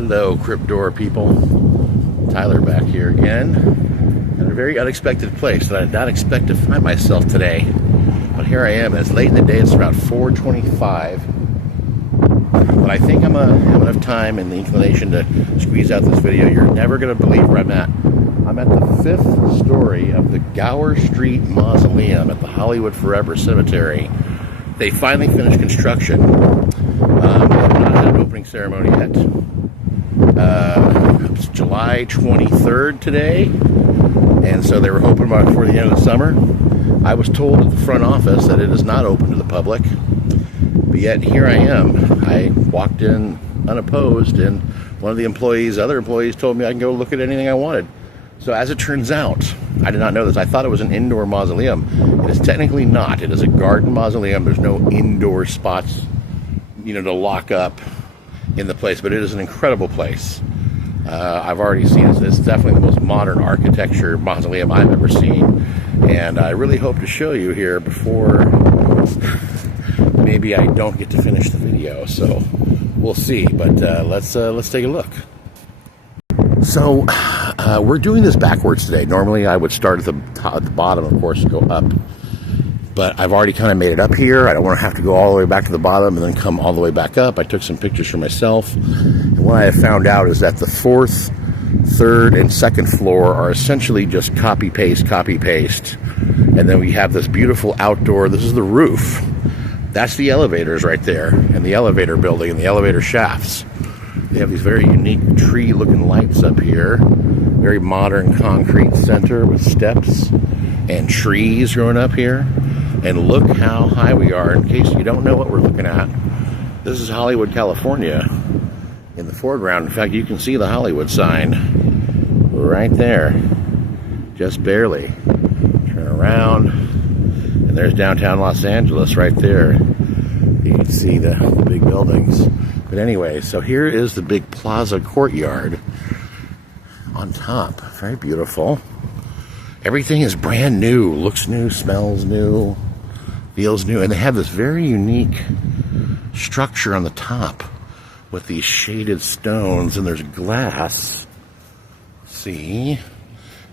Hello, Crypt Door people. Tyler back here again. In a very unexpected place that I did not expect to find myself today. But here I am. It's late in the day. It's about 4:25. But I think I'm gonna have enough time and the inclination to squeeze out this video. You're never going to believe where I'm at. I'm at the 5th story of the Gower Street Mausoleum at the Hollywood Forever Cemetery. They finally finished construction. They have not had an opening ceremony yet. It's July 23rd today, and so they were hoping about before the end of the summer. I was told at the front office that it is not open to the public, but yet here I am. I walked in unopposed, and one of the other employees told me I can go look at anything I wanted. So as it turns out, I did not know this. I thought it was an indoor mausoleum. It is technically not. It is a garden mausoleum. There's no indoor spots, to lock up in the place, but it is an incredible place. I've already seen it. It's definitely the most modern architecture mausoleum I've ever seen, and I really hope to show you here before maybe I don't get to finish the video. So we'll see. But let's take a look. So we're doing this backwards today. Normally I would start at the bottom, of course, and go up. But I've already kind of made it up here. I don't want to have to go all the way back to the bottom and then come all the way back up. I took some pictures for myself. And what I have found out is that the 4th, 3rd, and 2nd floor are essentially just copy-paste, copy-paste. And then we have this beautiful outdoor, this is the roof. That's the elevators right there, and the elevator building, and the elevator shafts. They have these very unique tree-looking lights up here. Very modern concrete center with steps and trees growing up here. And look how high we are. In case you don't know what we're looking at, this is Hollywood, California in the foreground. In fact, you can see the Hollywood sign right there, just barely. Turn around, and there's downtown Los Angeles right there. You can see the big buildings. But anyway, so here is the big plaza courtyard on top. Very beautiful. Everything is brand new, looks new, smells new, feels new, and they have this very unique structure on the top with these shaded stones, and there's glass. See?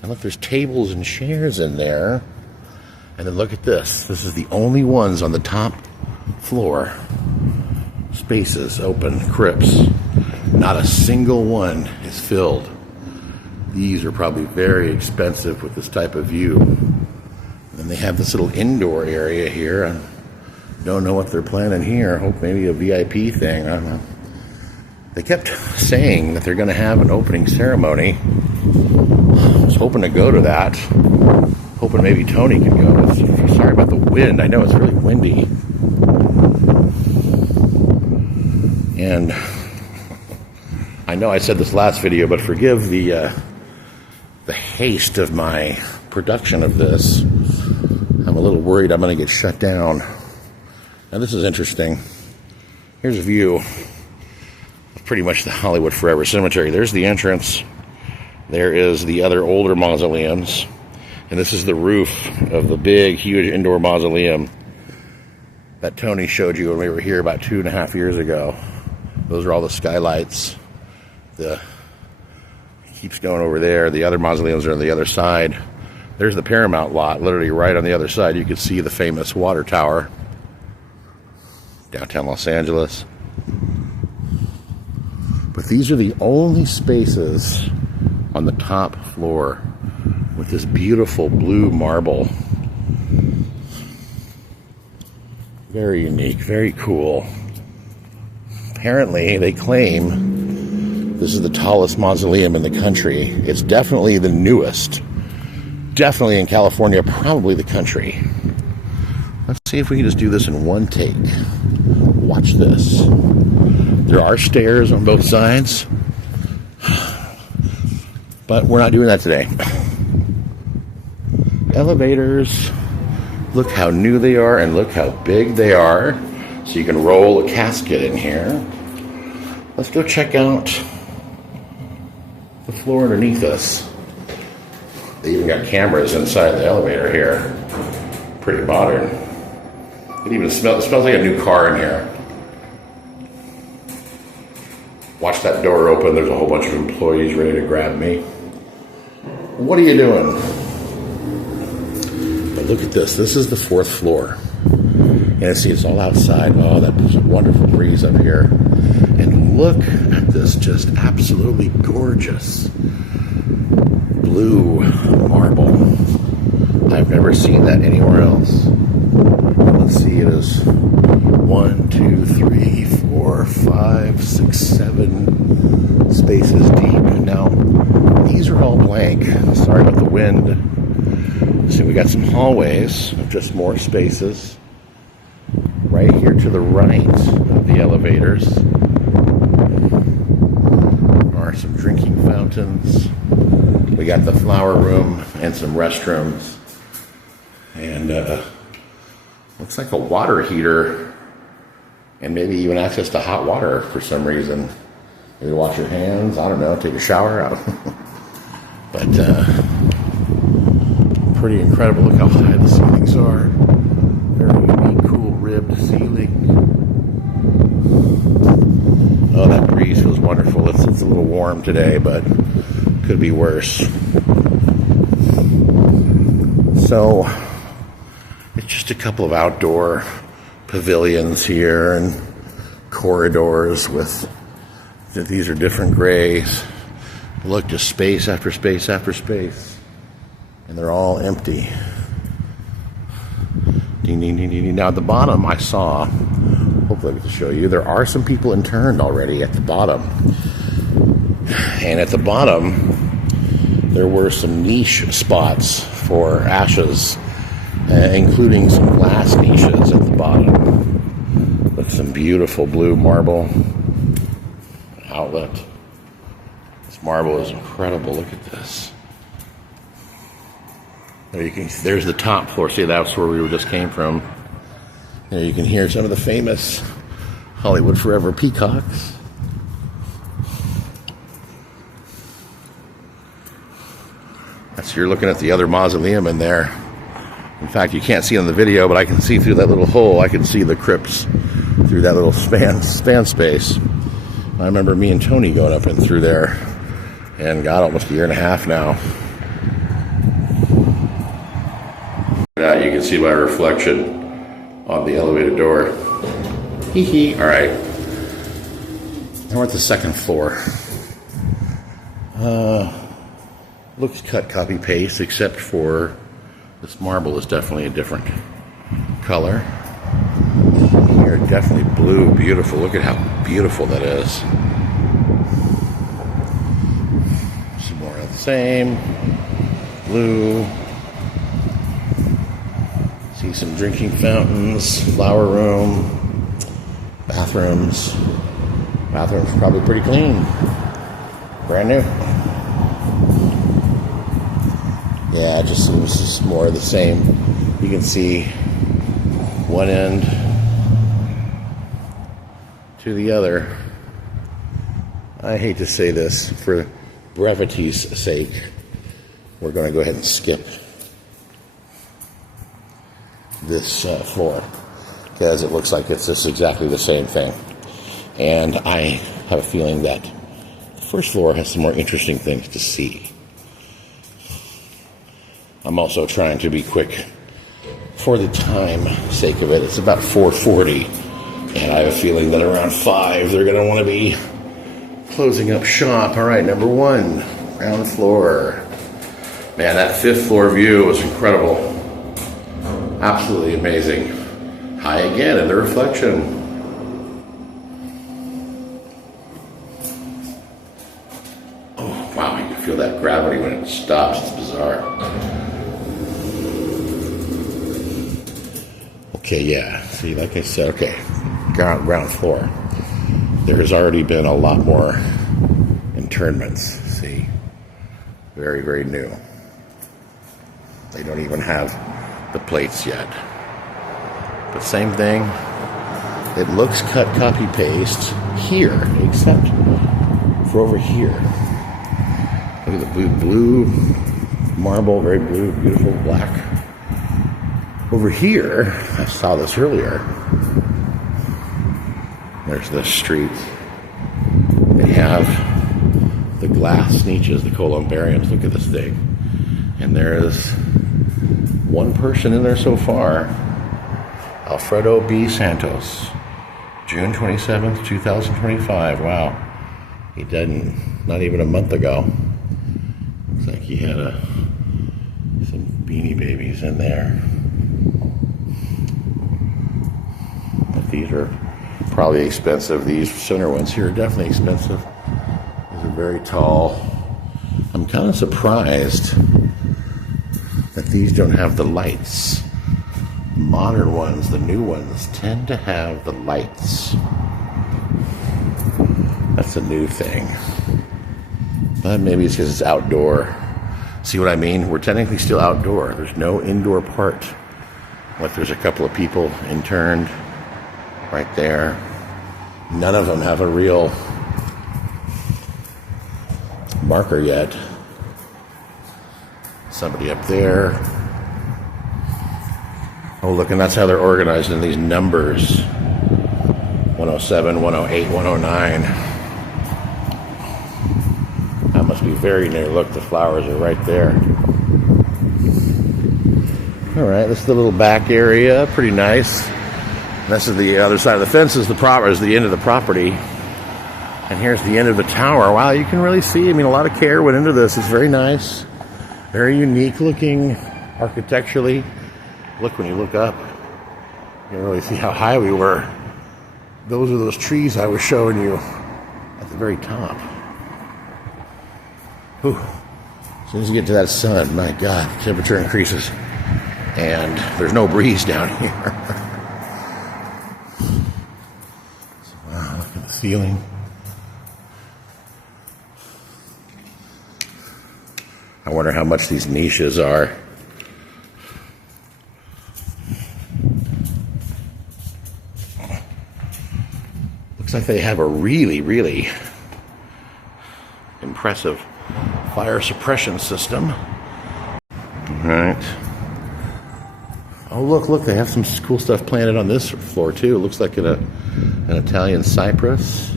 And look, there's tables and chairs in there. And then look at this. This is the only ones on the top floor. Spaces, open, crypts. Not a single one is filled. These are probably very expensive with this type of view. And then they have this little indoor area here. I don't know what they're planning here. I hope maybe a VIP thing. I don't know. They kept saying that they're going to have an opening ceremony. I was hoping to go to that. Hoping maybe Tony can go. Sorry about the wind. I know it's really windy. And I know I said this last video, but forgive the haste of my production of this. I'm a little worried I'm going to get shut down. Now this is interesting. Here's a view of pretty much the Hollywood Forever Cemetery. There's the entrance. There is the other older mausoleums. And this is the roof of the big, huge indoor mausoleum that Tony showed you when we were here about 2.5 years ago. Those are all the skylights. Keeps going over there. The other mausoleums are on the other side. There's the Paramount lot, literally right on the other side. You can see the famous water tower. Downtown Los Angeles. But these are the only spaces on the top floor with this beautiful blue marble. Very unique, very cool. Apparently, they claim this is the tallest mausoleum in the country. It's definitely the newest. Definitely in California, probably the country. Let's see if we can just do this in one take. Watch this. There are stairs on both sides, but we're not doing that today. Elevators. Look how new they are and look how big they are. So you can roll a casket in here. Let's go check out the floor underneath us. They even got cameras inside the elevator here. Pretty modern. It even smells like a new car in here. Watch that door open. There's a whole bunch of employees ready to grab me. What are you doing? But look at this. This is the 4th floor. And see, it's all outside. Oh, that's a wonderful breeze up here. And look at this just absolutely gorgeous blue marble. I've never seen that anywhere else. Let's see, it is 1, 2, 3, 4, 5, 6, 7 spaces deep. Now, these are all blank. Sorry about the wind. So we got some hallways, just more spaces. Right here to the right of the elevators are some drinking fountains. We got the flower room and some restrooms. And looks like a water heater and maybe even access to hot water for some reason. Maybe wash your hands, I don't know, take a shower out. But pretty incredible. Look how high the ceilings are. Very unique, cool ribbed ceiling. Oh, that breeze feels wonderful. It's a little warm today, but could be worse. So it's just a couple of outdoor pavilions here and corridors with, these are different grays. Look, just space after space after space. And they're all empty. Ding, ding, ding, ding, ding. Now at the bottom I saw, hopefully I get to show you, there are some people interned already at the bottom. And at the bottom, there were some niche spots for ashes, including some glass niches at the bottom with some beautiful blue marble outlet. This marble is incredible. Look at this. There you can. There's the top floor. See, that's where we just came from. There you can hear some of the famous Hollywood Forever peacocks. That's, you're looking at the other mausoleum in there. In fact, you can't see it on the video, but I can see through that little hole. I can see the crypts through that little span space. I remember me and Tony going up and through there, and God, almost a year and a half now. You can see my reflection on the elevator door. Hee hee. All right. Now we're at the 2nd floor. Looks cut, copy, paste, except for this marble is definitely a different color. Here, definitely blue, beautiful. Look at how beautiful that is. Some more of the same. Blue. See some drinking fountains, flower room, bathrooms. Bathrooms probably pretty clean. Brand new. Yeah, it just seems just more of the same. You can see one end to the other. I hate to say this, for brevity's sake, we're going to go ahead and skip this floor, because it looks like it's just exactly the same thing. And I have a feeling that the 1st floor has some more interesting things to see. I'm also trying to be quick for the time sake of it. It's about 4:40, and I have a feeling that around 5 they're going to want to be closing up shop. All right, number 1, ground floor. Man, that 5th floor view was incredible. Absolutely amazing. High again in the reflection. Oh, wow, you can feel that gravity when it stops. It's bizarre. Okay, yeah. See, like I said, okay, ground floor. There has already been a lot more internments. See, very, very new. They don't even have the plates yet. But same thing. It looks cut, copy, paste here, except for over here. Look at the blue marble, very blue, beautiful black. Over here, I saw this earlier. There's the street. It glass niches, the columbariums. Look at this thing. And there is one person in there so far. Alfredo B. Santos. June 27th, 2025. Wow. He died not even a month ago. Looks like he had some Beanie Babies in there. But these are probably expensive. These center ones here are definitely expensive. These are very tall. I'm kind of surprised that these don't have the lights. Modern ones, the new ones, tend to have the lights. That's a new thing. But maybe it's because it's outdoor. See what I mean? We're technically still outdoor. There's no indoor part. Like there's a couple of people interned right there. None of them have a real marker yet. Somebody up there. Oh, look, and that's how they're organized in these numbers. 107, 108, 109. That must be very near. Look, the flowers are right there. All right, this is the little back area. Pretty nice. And this is the other side of the fence is the end of the property. And here's the end of the tower. Wow, you can really see. I mean, a lot of care went into this. It's very nice. Very unique looking architecturally. Look, when you look up, you can really see how high we were. Those are those trees I was showing you at the very top. Whew. As soon as you get to that sun, my God, the temperature increases. And there's no breeze down here. Wow, look at the ceiling. I wonder how much these niches are. Looks like they have a really, really impressive fire suppression system. All right. Oh, look, they have some cool stuff planted on this floor, too. It looks like an Italian cypress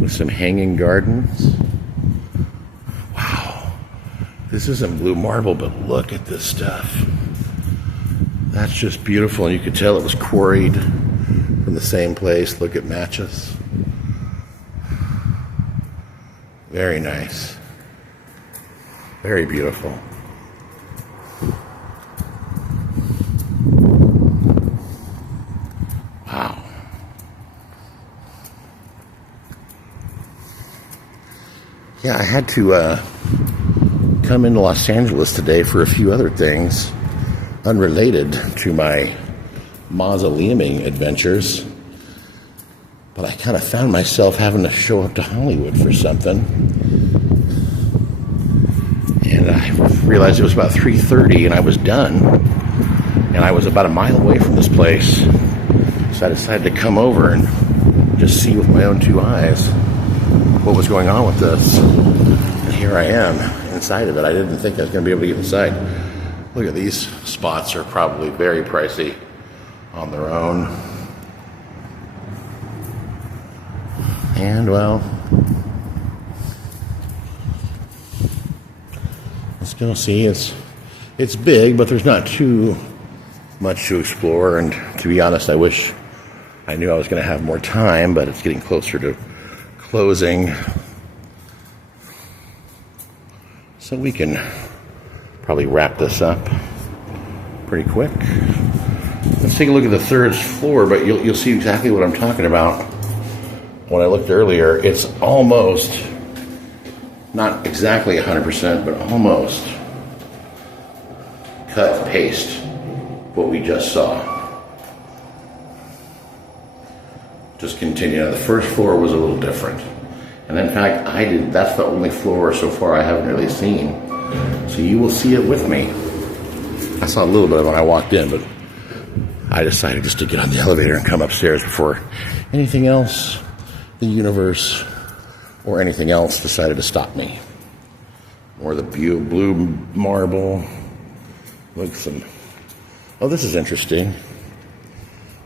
with some hanging gardens. Wow. This isn't blue marble, but look at this stuff. That's just beautiful. And you could tell it was quarried from the same place. Look, it matches. Very nice. Very beautiful. Wow. Yeah, I had to come into Los Angeles today for a few other things unrelated to my mausoleuming adventures. But I kind of found myself having to show up to Hollywood for something. And I realized it was about 3:30 and I was done. And I was about a mile away from this place. So I decided to come over and just see with my own two eyes what was going on with this. And here I am inside of it. I didn't think I was going to be able to get inside. Look at these spots are probably very pricey on their own. And well, let's go see. It's big, but there's not too much to explore. And to be honest, I wish I knew I was going to have more time, but it's getting closer to closing. So we can probably wrap this up pretty quick. Let's take a look at the third floor, but you'll see exactly what I'm talking about. When I looked earlier, it's almost, not exactly 100%, but almost cut and paste what we just saw. Just continue. Now, the first floor was a little different. And in fact, that's the only floor so far I haven't really seen. So you will see it with me. I saw a little bit of it when I walked in, but I decided just to get on the elevator and come upstairs before anything else, the universe, or anything else decided to stop me. Or the blue marble. Look, oh, this is interesting.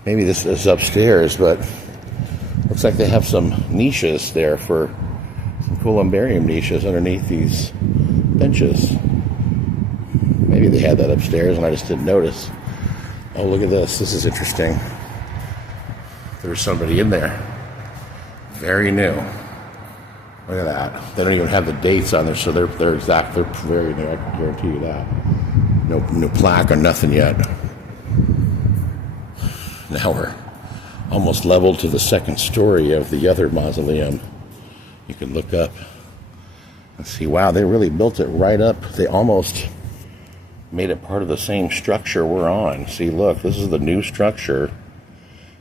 Maybe this is upstairs, but looks like they have some niches there for Some columbarium niches underneath these benches. Maybe they had that upstairs and I just didn't notice. Oh, look at this. This is interesting. There's somebody in there. Very new. Look at that. They don't even have the dates on there, so they're very new. I can guarantee you that. No plaque or nothing yet. Now we're almost level to the second story of the other mausoleum. You can look up and see, wow, they really built it right up. They almost made it part of the same structure we're on. See, look, this is the new structure,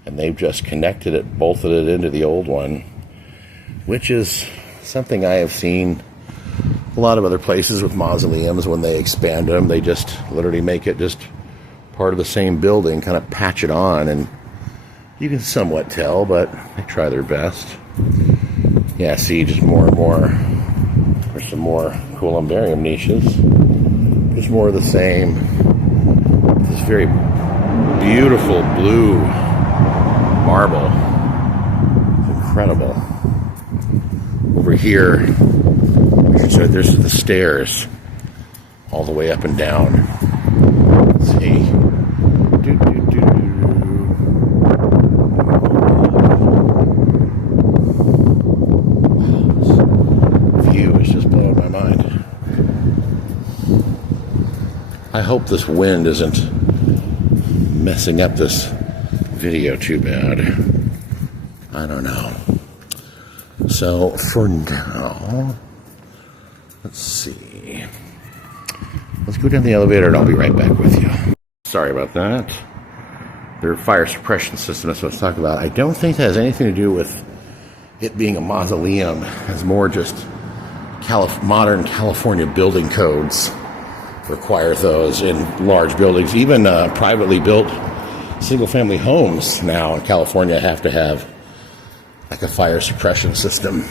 and they've just connected it, bolted it into the old one, which is something I have seen a lot of other places with mausoleums. When they expand them, they just literally make it just part of the same building, kind of patch it on, and you can somewhat tell, but they try their best. Yeah, see, just more and more. There's some more columbarium niches. Just more of the same. This very beautiful blue marble. It's incredible. Over here, so there's the stairs all the way up and down. Let's see. This view is just blowing my mind. I hope this wind isn't messing up this video too bad. I don't know. So for now, let's see. Let's go down the elevator and I'll be right back with you. Sorry about that. Their fire suppression system, that's what I was talking about. I don't think that has anything to do with it being a mausoleum. It's more just modern California building codes require those in large buildings. Even privately built single-family homes now in California have to have like a fire suppression system.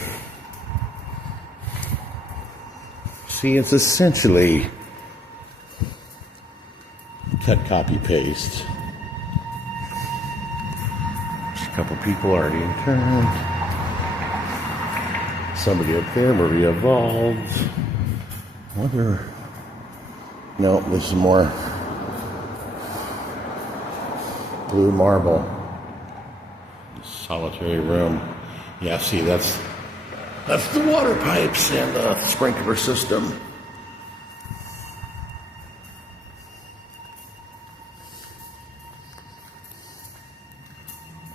See, it's essentially cut, copy, paste. Just a couple people already interned. Somebody up there, Maria Evolved. I wonder. No, this is more blue marble. Solitary room. Yeah, see, that's the water pipes and the sprinkler system.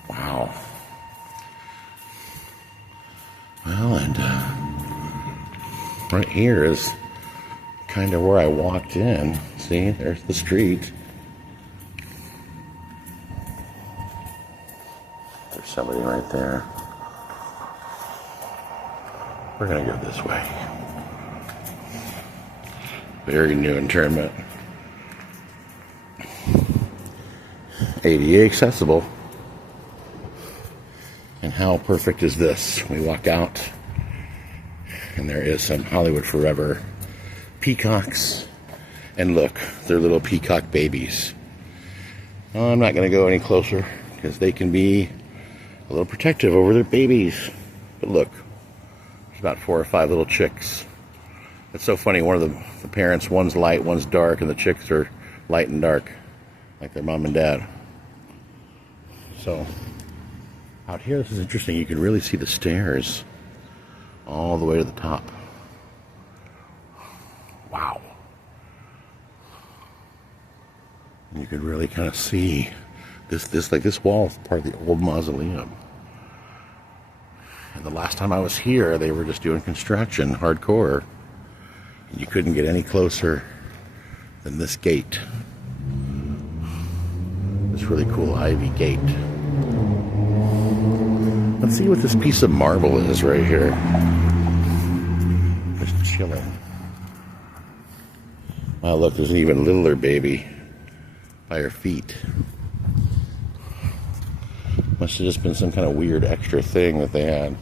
Wow. Well, and right here is kind of where I walked in. See, there's the street. There's somebody right there. We're going to go this way. Very new internment. ADA accessible. And how perfect is this? We walk out, and there is some Hollywood Forever peacocks. And look, they're little peacock babies. I'm not going to go any closer because they can be a little protective over their babies. But look, there's about 4 or 5 little chicks. It's so funny. One of the parents, one's light, one's dark, and the chicks are light and dark, like their mom and dad. So out here, this is interesting. You can really see the stairs all the way to the top. Wow. And you could really kind of see this wall is part of the old mausoleum. And the last time I was here, they were just doing construction, hardcore. And you couldn't get any closer than this gate. This really cool ivy gate. Let's see what this piece of marble is right here. Just chilling. Wow, look, there's an even littler baby by her feet. Must have just been some kind of weird extra thing that they had.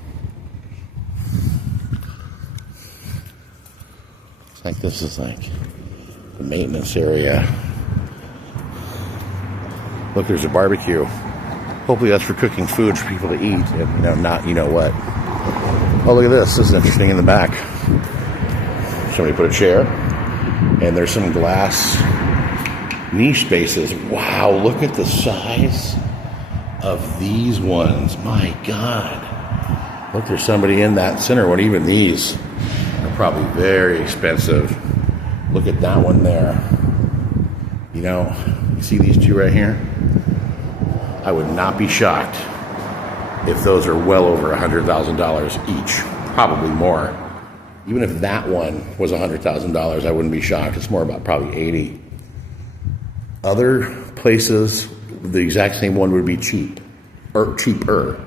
It's like this is like the maintenance area. Look, there's a barbecue. Hopefully that's for cooking food for people to eat and not, you know what. Oh, look at this. This is interesting in the back. Somebody put a chair, and there's some glass niche spaces. Wow, look at the size of these ones. My God. Look, there's somebody in that center one. Even these are probably very expensive. Look at that one there. You know, you see these two right here? I would not be shocked if those are well over $100,000 each, probably more. Even if that one was $100,000, I wouldn't be shocked. It's more about probably 80. Other places, the exact same one would be cheap, or cheaper.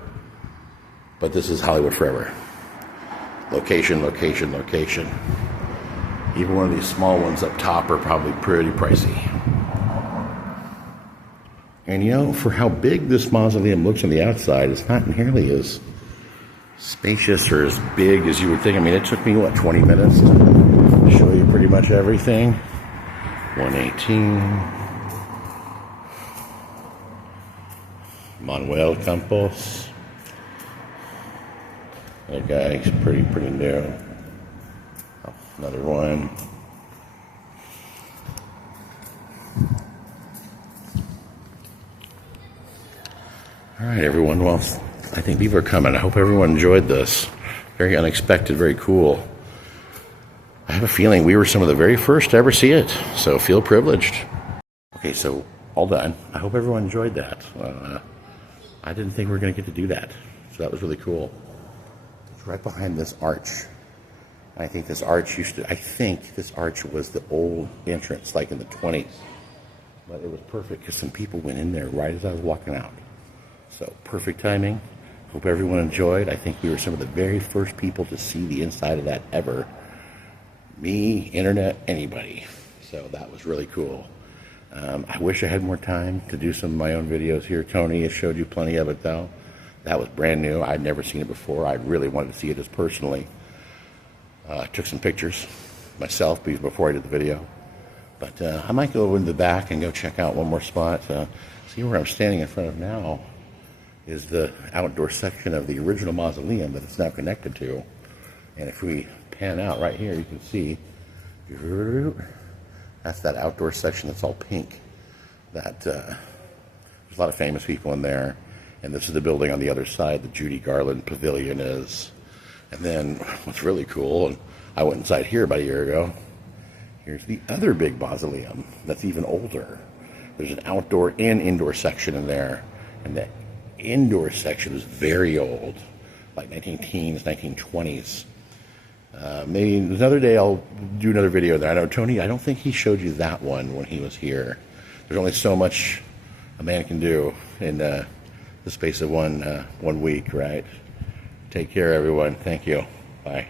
But this is Hollywood forever. Location, location, location. Even one of these small ones up top are probably pretty pricey. And you know, for how big this mausoleum looks on the outside, it's not nearly as spacious or as big as you would think. I mean, it took me, what, 20 minutes to show you pretty much everything. 118. Manuel Campos. That guy, he's pretty new. Oh, another one. All right, everyone. Well, I think people are coming. I hope everyone enjoyed this. Very unexpected, very cool. I have a feeling we were some of the very first to ever see it, so feel privileged. Okay, so all done. I hope everyone enjoyed that. I didn't think we were going to get to do that, so that was really cool. It's right behind this arch. I think this arch was the old entrance, like in the 20s. But it was perfect because some people went in there right as I was walking out. So perfect timing. Hope everyone enjoyed. I think we were some of the very first people to see the inside of that ever. Me, internet, anybody. So that was really cool. I wish I had more time to do some of my own videos here. Tony has showed you plenty of it though. That was brand new. I'd never seen it before. I really wanted to see it as personally. I took some pictures myself before I did the video. But I might go in the back and go check out one more spot. See where I'm standing in front of now is the outdoor section of the original mausoleum that it's now connected to. And if we pan out right here, you can see that's that outdoor section that's all pink. There's a lot of famous people in there. And this is the building on the other side, the Judy Garland Pavilion is. And then what's really cool, and I went inside here about a year ago, here's the other big mausoleum that's even older. There's an outdoor and indoor section in there. And the indoor section is very old, like 19-teens, 1920s. Maybe another day I'll do another video there. I know Tony, I don't think he showed you that one when he was here. There's only so much a man can do in the space of one week, right? Take care, everyone. Thank you. Bye.